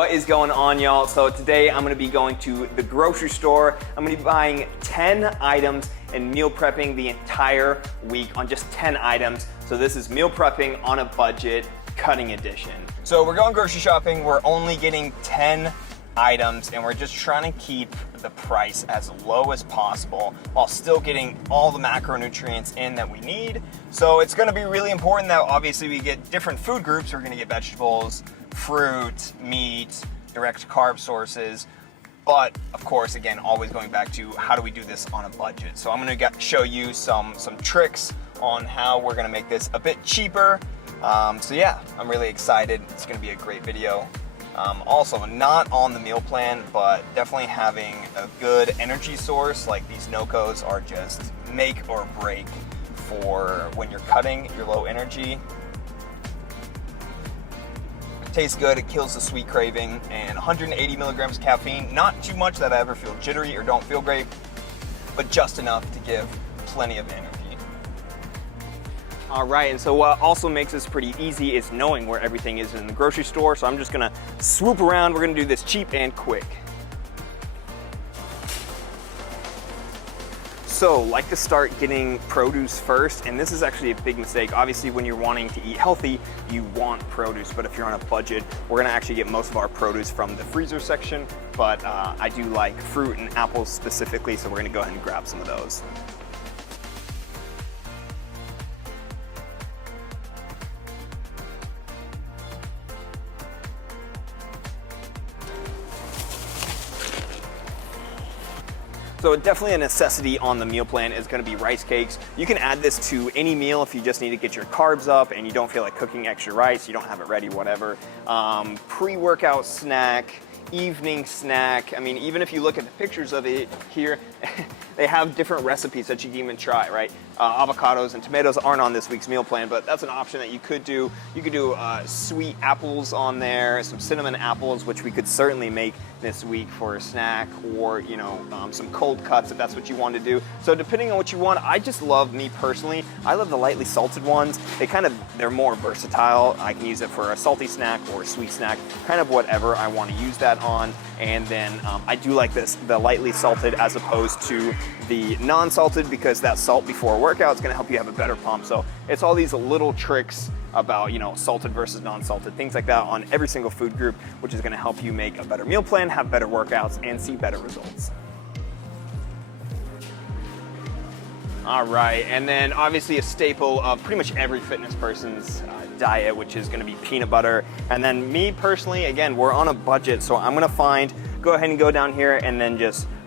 What is going on, y'all? So today I'm gonna be going to the grocery store. I'm gonna be buying 10 items and meal prepping the entire week on just 10 items. So this is meal prepping on a budget, cutting edition. So we're going grocery shopping. We're only getting 10 items and we're just trying to keep the price as low as possible while still getting all the macronutrients in that we need. So it's gonna be really important that obviously we get different food groups. We're gonna get vegetables, fruit, meat, direct carb sources. But of course, again, always going back to how do we do this on a budget. So I'm gonna show you some tricks on how we're gonna make this a bit cheaper. So yeah, I'm really excited. It's gonna be a great video. Also, not on the meal plan, but definitely having a good energy source like these Noccos are just make or break for when you're cutting your low energy. Tastes good, it kills the sweet craving, and 180 milligrams caffeine, not too much that I ever feel jittery or don't feel great, but just enough to give plenty of energy. All right, and so what also makes this pretty easy is knowing where everything is in the grocery store. So I'm just gonna swoop around. We're gonna do this cheap and quick. So like to start getting produce first, and this is actually a big mistake. Obviously, when you're wanting to eat healthy, you want produce, but if you're on a budget, we're gonna actually get most of our produce from the freezer section, but I do like fruit and apples specifically, so we're gonna go ahead and grab some of those. So definitely a necessity on the meal plan is gonna be rice cakes. You can add this to any meal if you just need to get your carbs up and you don't feel like cooking extra rice, you don't have it ready, whatever. Pre-workout snack, evening snack. I mean, even if you look at the pictures of it here, they have different recipes that you can even try, right? Avocados and tomatoes aren't on this week's meal plan, but that's an option that you could do. You could do sweet apples on there, some cinnamon apples, which we could certainly make this week for a snack, or some cold cuts if that's what you want to do. So depending on what you want, I just love, me personally, I love the lightly salted ones. They're more versatile. I can use it for a salty snack or a sweet snack, kind of whatever I want to use that on. And then I do like the lightly salted as opposed to the non-salted, because that salt before a workout is going to help you have a better pump. So it's all these little tricks about salted versus non-salted, things like that on every single food group, which is going to help you make a better meal plan, have better workouts, and see better results. All right, and then obviously a staple of pretty much every fitness person's diet, which is going to be peanut butter. And then me personally, again, we're on a budget, so I'm going to go ahead and go down here, and then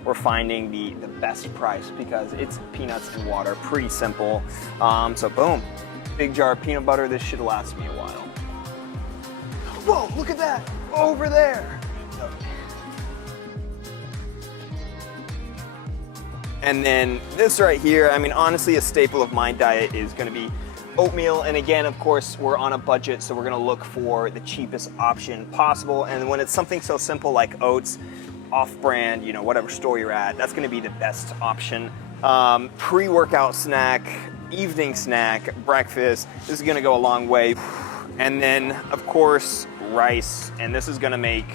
we're finding the best price, because it's peanuts and water, pretty simple. So boom, big jar of peanut butter. This should last me a while. Whoa, look at that, over there. And then this right here, I mean, honestly, a staple of my diet is gonna be oatmeal. And again, of course, we're on a budget, so we're gonna look for the cheapest option possible. And when it's something so simple like oats, off-brand, whatever store you're at, that's gonna be the best option. Pre-workout snack, evening snack, breakfast, this is gonna go a long way. And then, of course, rice. And this is gonna make,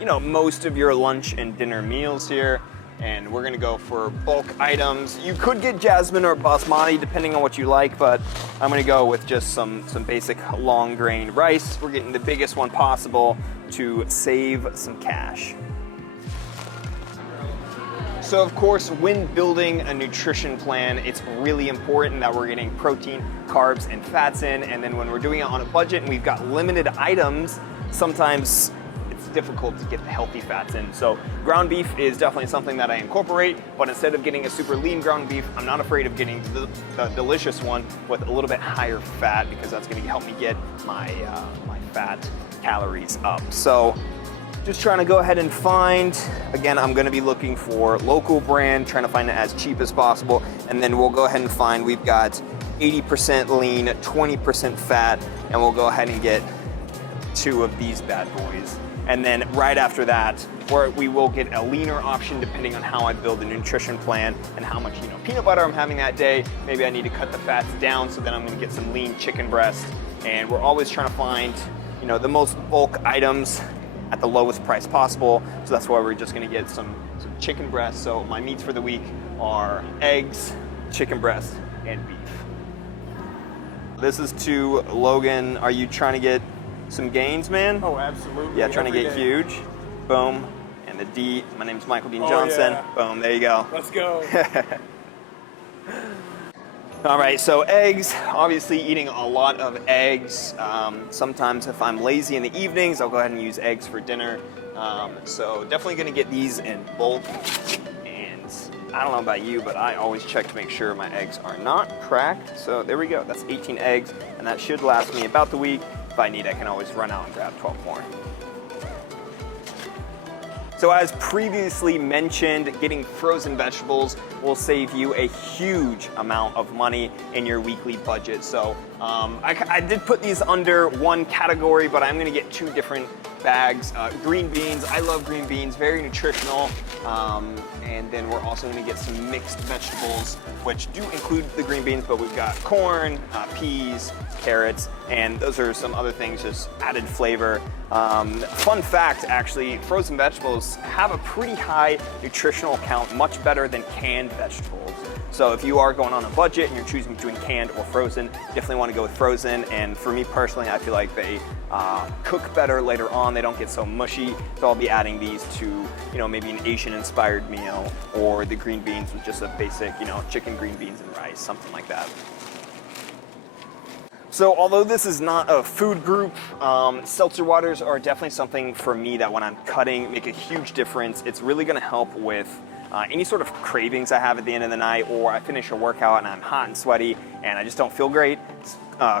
most of your lunch and dinner meals here. And we're gonna go for bulk items. You could get jasmine or basmati depending on what you like, but I'm gonna go with just some basic long grain rice. We're getting the biggest one possible to save some cash. So of course, when building a nutrition plan, it's really important that we're getting protein, carbs, and fats in. And then when we're doing it on a budget and we've got limited items, sometimes it's difficult to get the healthy fats in. So ground beef is definitely something that I incorporate, but instead of getting a super lean ground beef, I'm not afraid of getting the delicious one with a little bit higher fat, because that's gonna help me get my fat calories up. So just trying to go ahead and find, again, I'm gonna be looking for local brand, trying to find it as cheap as possible. And then we'll go ahead and find, we've got 80% lean, 20% fat, and we'll go ahead and get 2 of these bad boys. And then right after that, we will get a leaner option depending on how I build a nutrition plan and how much peanut butter I'm having that day. Maybe I need to cut the fats down, so then I'm gonna get some lean chicken breast. And we're always trying to find the most bulk items at the lowest price possible. So that's why we're just gonna get some chicken breast. So my meats for the week are eggs, chicken breast, and beef. This is to Logan. Are you trying to get some gains, man? Oh, absolutely. Yeah, trying to get huge. Boom. And the D, my name's Michael Dean Johnson. Yeah. Boom, there you go. Let's go. All right, so eggs, obviously eating a lot of eggs. Sometimes if I'm lazy in the evenings, I'll go ahead and use eggs for dinner. So definitely gonna get these in bulk. And I don't know about you, but I always check to make sure my eggs are not cracked. So there we go, that's 18 eggs, and that should last me about the week. If I need, I can always run out and grab 12 more. So as previously mentioned, getting frozen vegetables will save you a huge amount of money in your weekly budget. So I did put these under one category, but I'm gonna get two different bags. Green beans, I love green beans, very nutritional. And then we're also gonna get some mixed vegetables, which do include the green beans, but we've got corn, peas, carrots, and those are some other things, just added flavor. Fun fact, actually, frozen vegetables have a pretty high nutritional count, much better than canned vegetables. So if you are going on a budget and you're choosing between canned or frozen, definitely want to go with frozen. And for me personally, I feel like they cook better later on. They don't get so mushy. So I'll be adding these to, maybe an Asian-inspired meal, or the green beans with just a basic, chicken, green beans, and rice, something like that. So although this is not a food group, seltzer waters are definitely something for me that when I'm cutting make a huge difference. It's really gonna help with any sort of cravings I have at the end of the night, or I finish a workout and I'm hot and sweaty and I just don't feel great.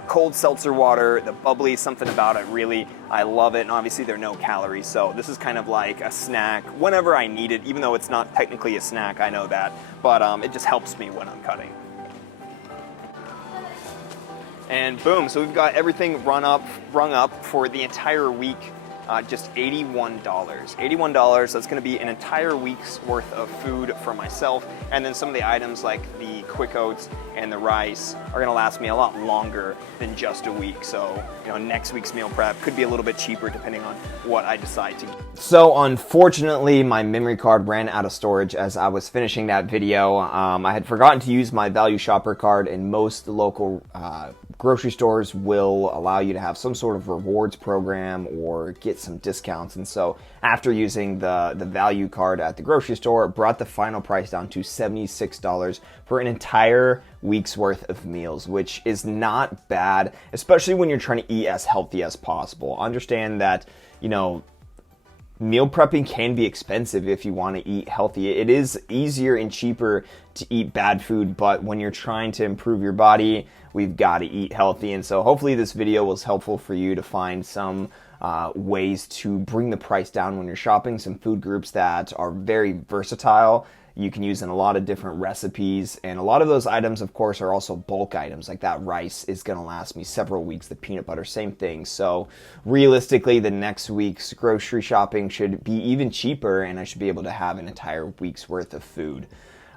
Cold seltzer water, the bubbly, something about it, really, I love it. And obviously there are no calories, so this is kind of like a snack whenever I need it, even though it's not technically a snack, I know that, but it just helps me when I'm cutting. And boom, so we've got everything rung up for the entire week, just $81. $81, that's gonna be an entire week's worth of food for myself. And then some of the items like the quick oats and the rice are gonna last me a lot longer than just a week. So, next week's meal prep could be a little bit cheaper depending on what I decide to get. So unfortunately, my memory card ran out of storage as I was finishing that video. I had forgotten to use my value shopper card, and most local grocery stores will allow you to have some sort of rewards program or get some discounts. And so after using the value card at the grocery store, it brought the final price down to $76 for an entire week's worth of meals, which is not bad, especially when you're trying to eat as healthy as possible. Understand that, meal prepping can be expensive if you want to eat healthy. It is easier and cheaper to eat bad food, but when you're trying to improve your body, we've got to eat healthy. And so hopefully this video was helpful for you to find some ways to bring the price down when you're shopping, some food groups that are very versatile. You can use in a lot of different recipes, and a lot of those items, of course, are also bulk items. Like that rice is going to last me several weeks. The peanut butter, same thing. So realistically, the next week's grocery shopping should be even cheaper, and I should be able to have an entire week's worth of food.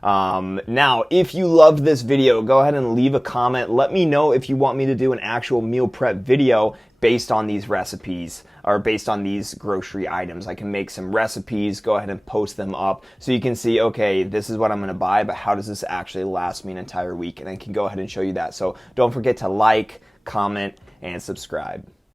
Now, if you loved this video, go ahead and leave a comment. Let me know if you want me to do an actual meal prep video based on these recipes or based on these grocery items. I can make some recipes, go ahead and post them up so you can see, okay, this is what I'm going to buy, but how does this actually last me an entire week? And I can go ahead and show you that. So don't forget to like, comment, and subscribe.